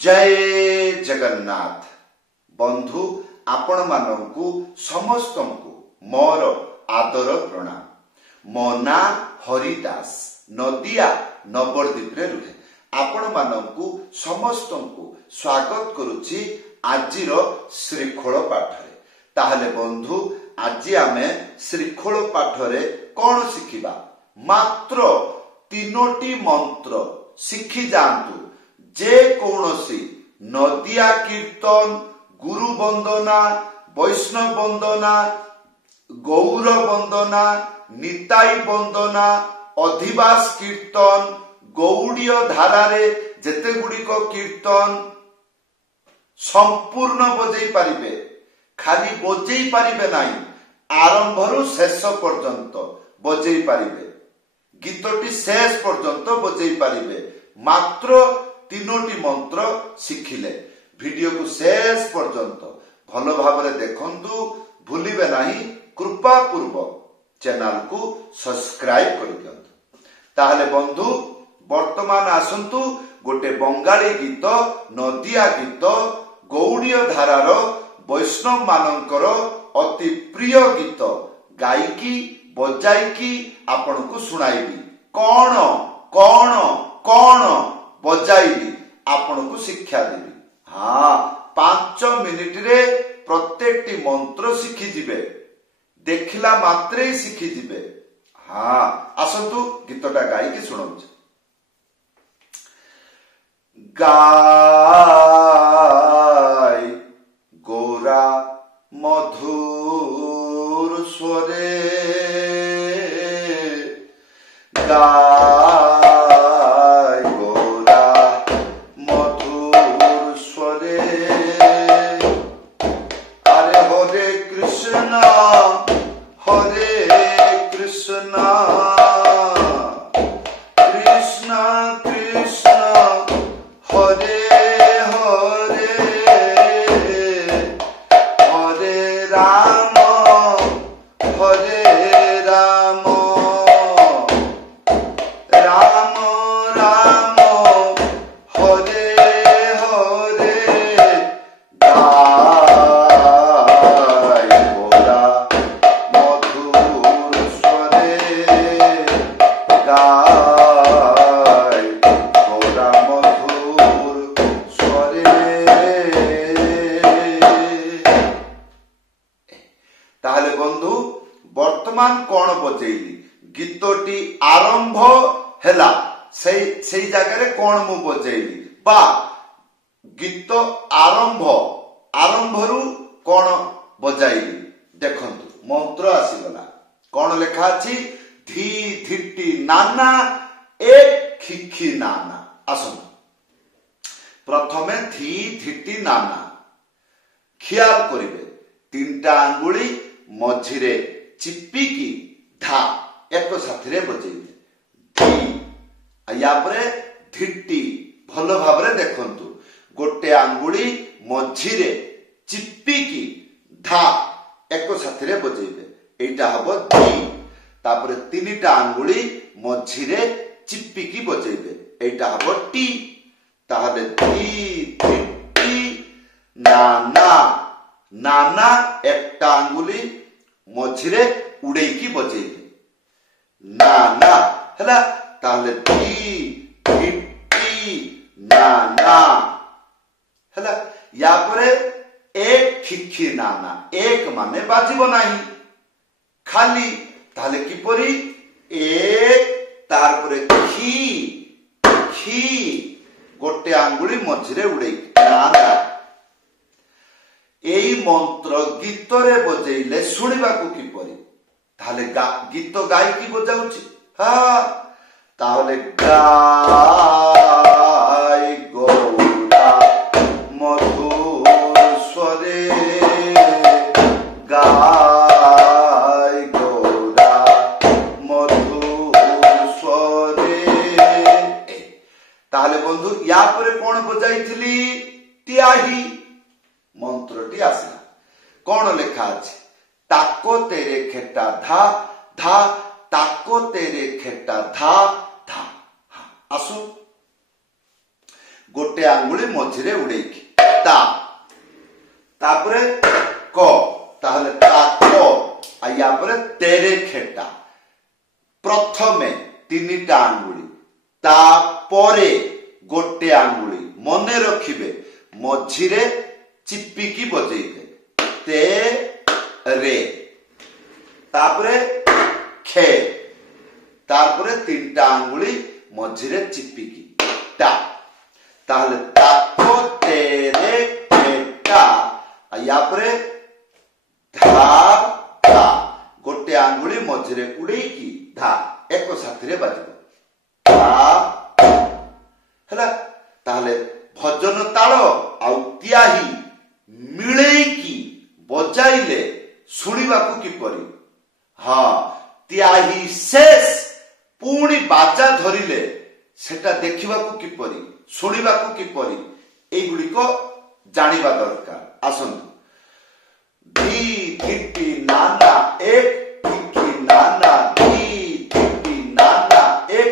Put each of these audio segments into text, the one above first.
जय जगन्नाथ बंधु आपण मानू समस्त मोर आदर प्रणाम। मो ना हरिदास नदिया नवरदीप रे रुहे। आपण मानू समस्त स्वागत करुछि आजिर श्रीखोल पाठरे। ताहले बंधु आज आमे श्रीखोल पाठरे कौन शिखिबा? मात्र तीनोटी मंत्र शिखि जांतु। जे कौनसी नदिया कीर्तन, गुरु वंदना, वैष्णव वंदना, गौर वंदना, निताई वंदना, अधिवास कीर्तन, गौड़ीय धारारे जेते गुड़िक कीर्तन संपूर्ण बजै पारिबे। खाली बजै पारिबे नाही, आरंभरु शेष पर्यंत बजै पारिबे। गीतटी शेष पर्यंत बजै पारिबे मात्र तीनोटी मंत्र शिखिले। वीडियो को शेष पर्यंत भल भाव देखंतु, भूलिबे नाही। कृपा पूर्वक चैनल को सब्सक्राइब कर दियंतु। ताहले बंधु वर्तमान आसंतु गोटे बंगाली गीत, नदिया गीत, गौड़ीय धारार वैष्णव मानकर अति प्रिय गीत गायकी बजाइकी आपण को सुनाइबी। कौन कौन कौन बजाइबी आपण को शिक्षा देबी। हाँ, 5 मिनिट रे प्रत्येकटी मंत्र शिखि जिबे। देखिला मात्रे ही शिखि जिबे। हाँ, आसंतु गीतटा गायकी सुनाउछ। गाय गोरा मधुर स्वरे, गाय गोरा मधुर स्वरे। अरे हरे कृष्णा हरे कृष्णा कृष्ण कृष्ण हरे हरे, हरे राम हरे राम, राम राम हरे हरे। गाय गोरा मधुर स्वरे, गाय गोरा मधुर स्वरे। ताहले बंधु वर्तमान कौन बजेइली? गीतटी आरंभ हेला सेई जगह कौन मु बजेइली बा गीत आरंभरु कौन बजाइली देखंतु। मंत्र आसीगला। कौन लेखा अछि? धी धिट्टी नाना एक खिखी नाना। आसो प्रथमे धी धिट्टी नाना ख्याल करिवे। 3टा आंगुली मझिरे चिपिकी धा एक साथी बजेइबे। धी या परे धिट्टी भल भाव देखंतु। गोटे आंगुली मझिरे चिपिकी धा एक साथी बजेइबे। एटा हबो धी। तापरे 3टा आंगुली मझिरे चिपिकी बजेइबे। एटा हबो टी। ताहले धी धिट्टी नाना। नाना एकटा आंगुली मझिरे उड़ेकी बजेइबे। नाना हैला। ताहले धी धिट्टी नाना हैला। या परे एक खिखी नाना। एक माने बाजिबो नाही, खाली। ताहले किपरि? एक तार परे खी खी गोटे आंगुली मझिरे उड़ेकी नाना। एई मंत्र गीतरे बजेइले सुनिबाकू किपरि? ताहले गीत गायकी बजाउछि। हाँ, ताहले गाय गौरा मधुर स्वरे, गाय गौरा मधुर स्वरे। ताहले बंधु या परे कौन बजाइथिली? टियाही मंत्रटी आसला। कौन लेखा अछि? ताको तेरे खेटा धा धा, ताको तेरे खेटा धा धा। आसु गोटे आंगुली मझिरे उड़ेकी ता तापरे क ताहले ताक या परे तेरे खेटा प्रथमे तीनिटा आंगुली तापरे गोटे आंगुली मने रखिबे मझिरे चिपिकी बजेइबे ते रे तापरे खे तापरे तीनटा आंगुली मझिरे चिपिकी टा ताहले ताको तेरे खेटा या परे धा धा गोटे आंगुली मझिरे उड़ेकी धा एक साथी बाजिब है ताहले भजन ताल आउतियाही मिलेकी बजाइले शुणिबाकू किपरि हाँ त्याही शेष पुणी बाजा धरिले सेटा देखिबाकू किपरि शुणिबाकू किपरि एई गुड़िको जानिबा दरकार आसंतु धी धिटी नाना एक धिकी नाना धी धिटी नाना एक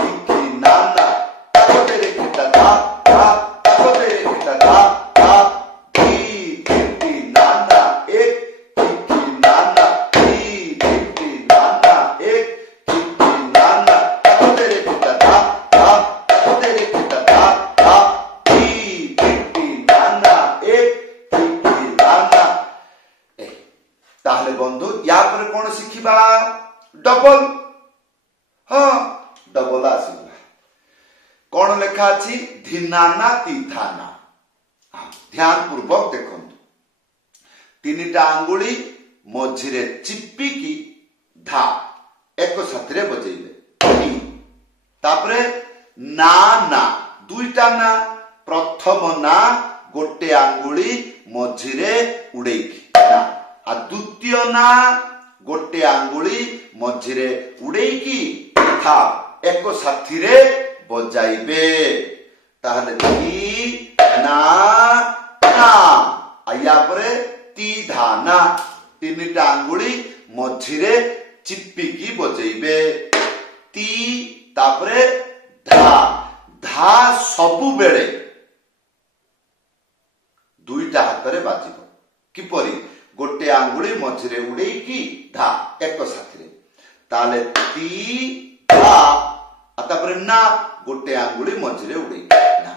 धिकी नाना ताको तेरे किता धा धा ताको तेरे किता धा धा धी धिटी नाना एक धिकी नाना धी धिटी नाना एक धिकी नाना ताको तेरे किता धा धा ताको तेरे किता धा धा धी धिटी नाना एक धिकी नाना ताहले बंधु या पर कौन शिखिबा डबल हाँ डबल आसीबा कौन लेखा अछि धिनाना तीथाना ध्यान पूर्वक देखंतु तीनिटा आंगुली मझिरे चिपिकी धा एक साथरे बजेइबे तापरे ना ना दुईटा ना प्रथम ना गोटे आंगुली मझिरे उड़ेकी ना आ द्वितीय ना गोटे आंगुली मझिरे उड़ेकी था एक साथी रे बजाइबे ताहले ती ना ना आया परे ती धा ना तीनिटा आंगुली मझिरे चिपिकी बजाइबे ती तापरे धा धा सबु बेले दुईटा हाथ रे बाजिबो किपरि गोटे आंगुली मझिरे उड़ेकी धा एक साथी ताले ती धा तापरे ना गोटे आंगुली मझिरे उड़ेकी ना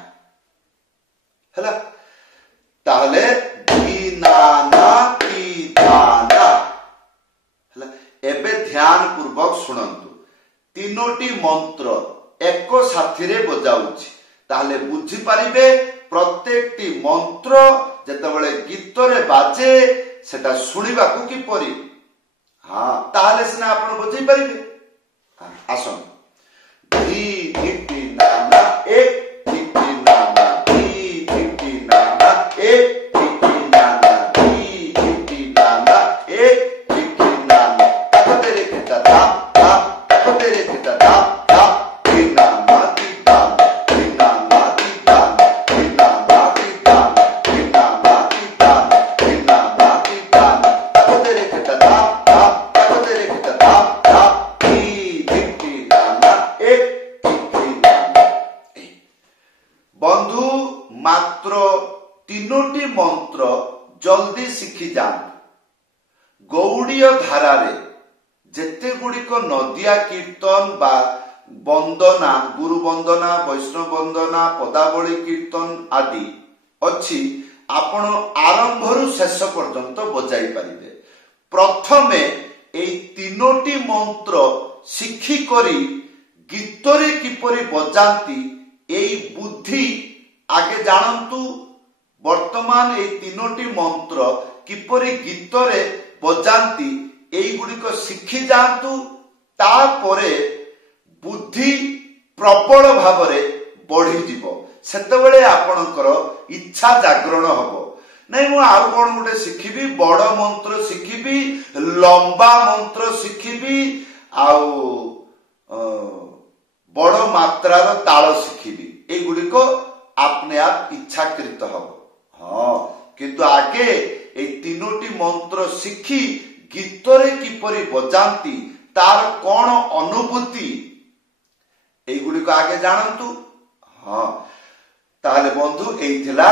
हला ताले धी ना ना ती धा ना हला एबे ध्यान पूर्वक सुनंतु तीनोटी मंत्र एक साथी रे बजाउछि ताले बुझी पारिबे प्रत्येकटी मंत्र जेतेबेले गीत रे बाजे सेटा शुणिबाकू किपरि हाँ ताहले सिना आपण बजै परिबे आसन धी धिटी नाना एक धिटी नाना धी धिटी नाना एक धिटी नाना धी धिटी नाना एक धिटी नाना ताको तेरे किता धा धा ताको तेरे किता धा धा धिना माती दाना धिना माती दाना धिना माती दाना धिना माती दाना धिना माती दाना ताको तेरे किता धा धा ताको तेरे किता धा धा धी धिटी नाना एक धिटी नाना बंधु मात्र तीनोटी मंत्र जल्दी शिखी जान गौड़ीय धारा रे जेते गुड़िक नदिया कीर्तन बा वंदना गुरु वंदना वैष्णव वंदना पदावली कीर्तन आदि अच्छी आपण आरंभ रु शेष पर्यंत बजाई पारिबे प्रथमे एई तीनोटी मंत्र शिखी करी गीतरे किपरि बजांती एई बुद्धि आगे जानंतु वर्तमान एई तीनोटी मंत्र किपरि गीतरे बजांती एई गुड़िक शिखी जांतु तापरे बुद्धि प्रबल भावरे बढ़ी जीवो सेतेबेले आपणकर इच्छा जागरण हबो नहीं मु आउ कोन गुटे शिखिबी बड़ मंत्र शिखिबी लंबा मंत्र शिखिबी आउ बड़ मात्रार ताल शिखिबी ए गुड़िक आपने आप इच्छाकृत हबो हाँ किंतु आगे ए तीनोटी मंत्र शिखी गीतरे किपरि बजांती तार कौन अनुभूति एगुड़िक आगे जानतु हाँ ताहले बंधु एई थिला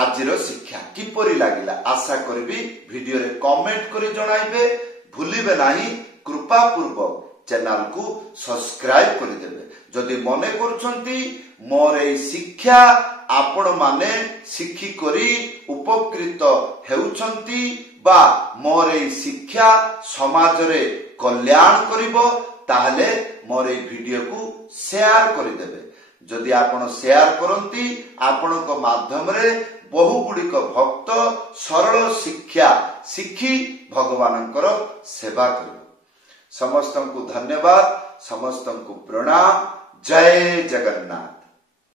आजिर शिक्षा किपरि लागिला आशा करबी वीडियो रे कमेंट करि जणाइबे भूलिबे नाही कृपा पूर्वक चैनल को सब्सक्राइब कर देबे जदि मने करछंती मोर एई शिक्षा आपण माने शिखी करी उपकृत हेउछंती बा मोर एई शिक्षा समाज रे कल्याण करिवो ताहले मोर एई वीडियो को शेयर कर देबे जदि आपण शेयर करंती आपणक माध्यम रे बहु गुड़िक भक्त सरल शिक्षा शिखी भगवानंकर सेवा कर समस्त को धन्यवाद समस्त को प्रणाम जय जगन्नाथ।